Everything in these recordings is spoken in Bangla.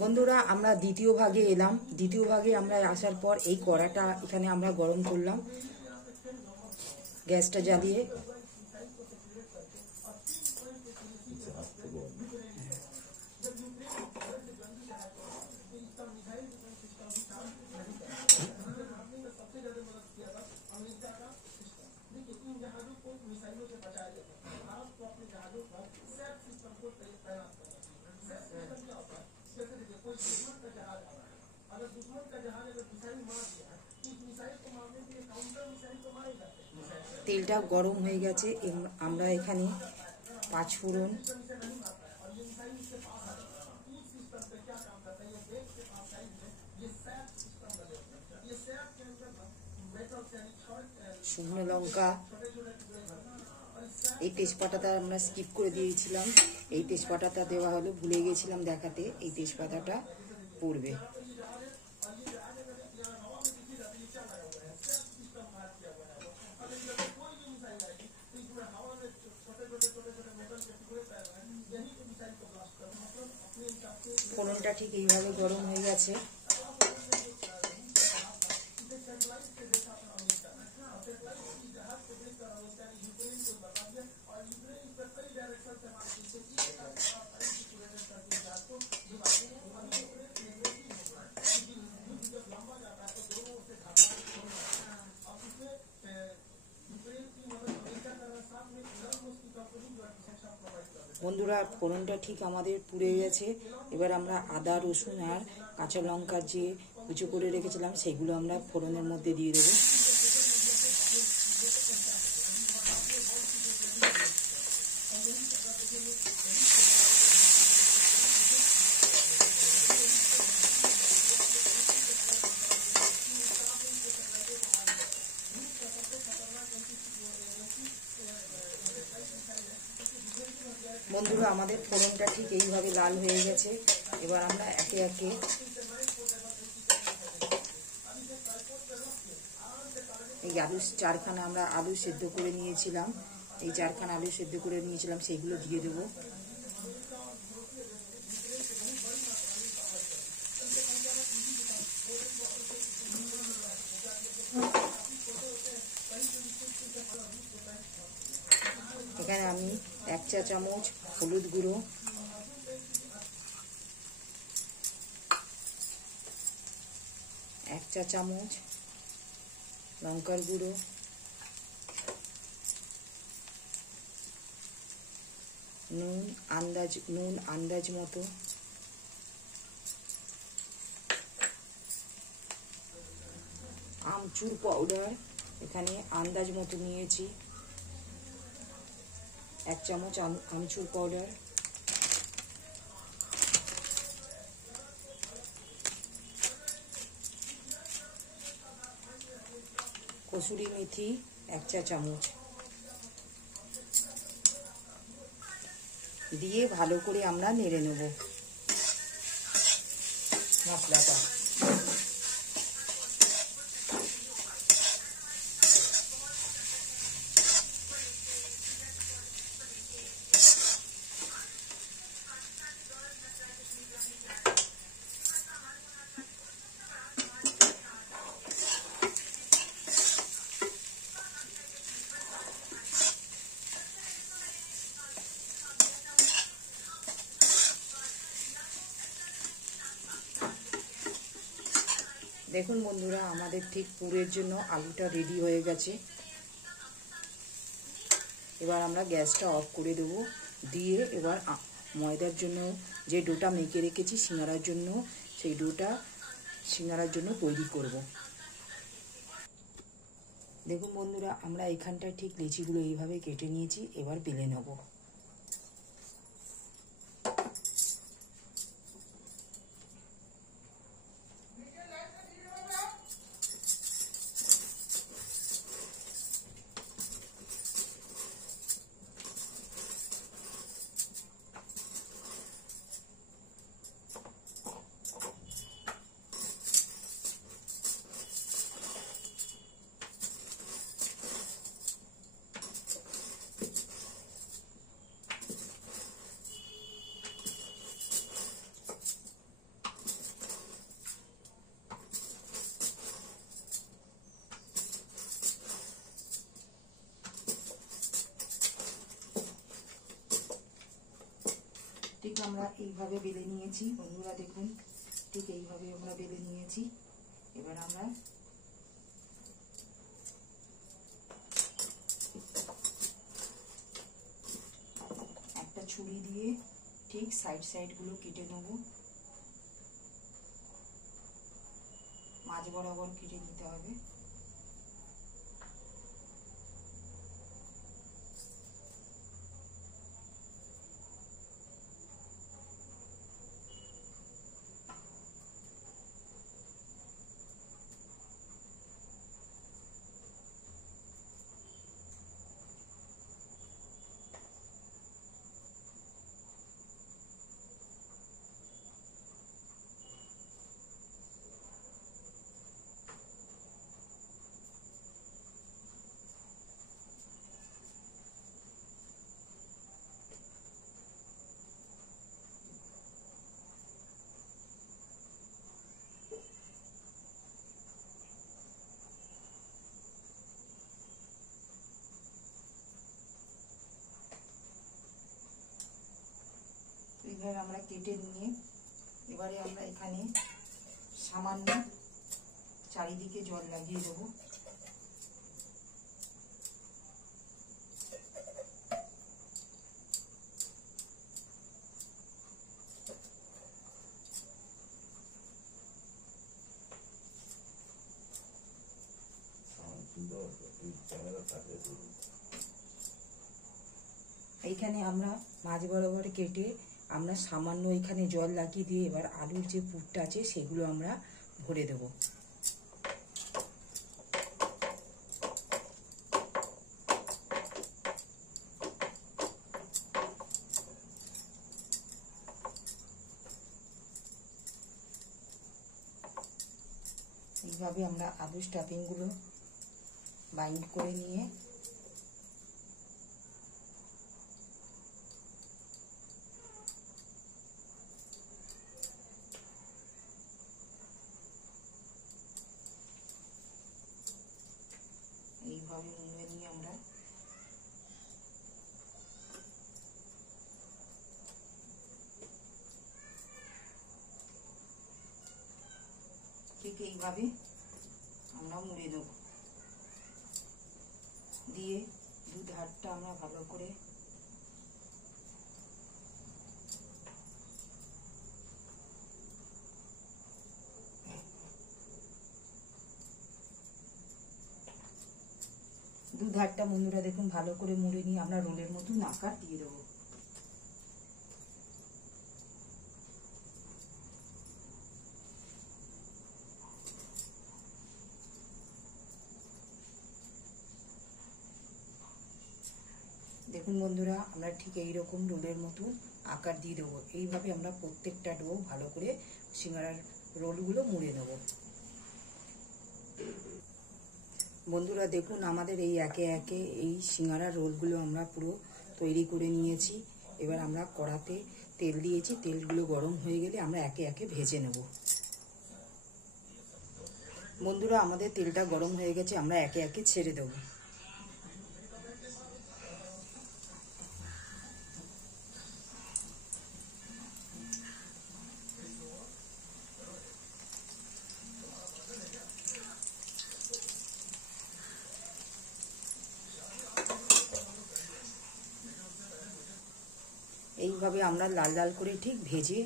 বন্ধুরা আমরা দ্বিতীয় ভাগে এলাম। দ্বিতীয় ভাগে আমরা আসার পর এই কড়াটা এখানে আমরা গরম করলাম, গ্যাসটা জ্বালিয়ে। তেলটা গরম হয়ে গেছে, আমরা এখানে পাঁচফোড়ন, শুকনো লঙ্কা, এই তেজপাতাটা আমরা স্কিপ করে দিয়েছিলাম, এই তেজপাতাটা দেওয়া হলো, ভুলে গেছিলাম দেখাতে, এই তেজপাতাটা পড়বে। ফোড়নটা ঠিক এইভাবে গরম হয়ে গেছে। বন্ধুরা ফোড়নটা ঠিক আমাদের পুড়ে গেছে। এবার আমরা আদা, রসুন আর কাঁচা লঙ্কা যে কুচো করে রেখেছিলাম সেগুলো আমরা ফোড়নের মধ্যে দিয়ে দেবো। বন্ধুরা আমাদের ফোড়নটা ঠিক এইভাবে লাল হয়ে গেছে। এবার আমরা একে একে এই আলু, চারখানা আমরা আলু সেদ্ধ করে নিয়েছিলাম, এই চারখানা আলু সেদ্ধ করে নিয়েছিলাম সেইগুলো দিয়ে দেবো। এখানে আমি 1 চা চামচ হলুদ গুঁড়ো, 1 চা চামচ লঙ্কার গুঁড়ো, নুন আন্দাজ মতো, আমচুর পাউডার এখানে আন্দাজ মতো নিয়েছি, 1 চামচ আমচুর পাউডার, কসুরি মেথি 1 চা চামচ দিয়ে ভালো করে আমরা নেড়ে নেব মশলাটা। দেখুন বন্ধুরা আমাদের ঠিক পুরের জন্য আলুটা রেডি হয়ে গেছে। এবার আমরা গ্যাসটা অফ করে দেবো, দিয়ে এবার ময়দার জন্য যে ডোটা মেখে রেখেছি সিঙ্গারার জন্য, সেই ডোটা সিঙ্গারার জন্য তৈরি করব। দেখুন বন্ধুরা আমরা এখানটায় ঠিক লিচিগুলো এইভাবে কেটে নিয়েছি, এবার বেলে নেব। ঠিক আমরা এইভাবে বেলে নিয়েছি বন্ধুরা, দেখুন ঠিক এইভাবে আমরা বেলে নিয়েছি। এবার আমরা একটা ছুরি দিয়ে ঠিক সাইডগুলো কেটে নেব, মাঝ বরাবর কেটে নিতে হবে। এইভাবে আমরা কেটে নিয়ে এবারে আমরা এখানে সামান্য চারিদিকে জল লাগিয়ে দেবো। এইখানে আমরা মাঝ বরাবর কেটে আমরা সামান্য এখানে জল লাগিয়ে দিয়ে এবার আলুর যে পুরটা আছে সেগুলো আমরা ভরে দেব। এইভাবে আমরা আলুর স্টাফিংগুলো বাইন্ড করে নিয়ে এইভাবে মুড়ে নিয়ে আমরা ঠিক এইভাবে আমরা মুড়ে দেব, দিয়ে দু ধারটা আমরা ভালো করে দু ধারটা বন্ধুরা দেখুন ভালো করে মুড়ে নিয়ে আমরা রোলের মতন আকার দিয়ে দেবো। দেখুন বন্ধুরা আমরা ঠিক এইরকম রোলের মতো আকার দিয়ে দেবো। এইভাবে আমরা প্রত্যেকটা ডো ভালো করে সিঙ্গারার রোলগুলো মুড়ে নেব। বন্ধুরা দেখুন আমাদের এই একে একে এই সিঙ্গারার রোলগুলো আমরা পুরো তৈরি করে নিয়েছি। এবার আমরা কড়াতে তেল দিয়েছি, তেলগুলো গরম হয়ে গেলে আমরা একে একে ভেজে নেব। বন্ধুরা আমাদের তেলটা গরম হয়ে গেছে, আমরা একে একে ছেড়ে দেবো। এইভাবে আমরা লাল লাল করে ঠিক ভেজে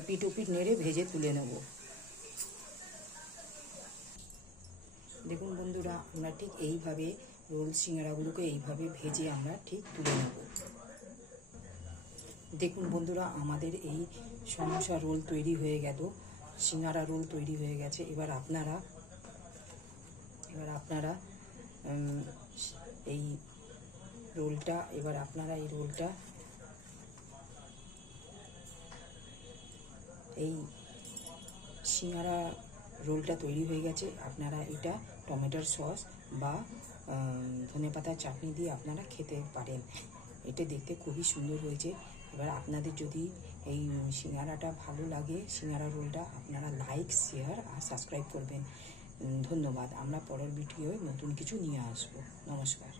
এপিট ওপিট নেড়ে ভেজে তুলে নেব। দেখুন বন্ধুরা আমরা ঠিক এইভাবে রোল সিঙ্গারাগুলোকে এইভাবে ভেজে আমরা ঠিক তুলে নেব। দেখুন বন্ধুরা আমাদের এই সমোসা রোল তৈরি হয়ে গেল, সিঙ্গারা রোল তৈরি হয়ে গেছে। এবার আপনারা এই রোলটা এই সিঙ্গারা রোলটা তৈরি হয়ে গেছে। আপনারা এটা টমেটোর সস বা ধনেপাতার চাটনি দিয়ে আপনারা খেতে পারেন। এটা দেখতে খুবই সুন্দর হয়েছে। এবার আপনাদের যদি এই সিঙ্গারাটা ভালো লাগে, সিঙ্গারা রোলটা, আপনারা লাইক, শেয়ার আর সাবস্ক্রাইব করবেন। ধন্যবাদ। আমরা পরের ভিডিওয় নতুন কিছু নিয়ে আসবো। নমস্কার।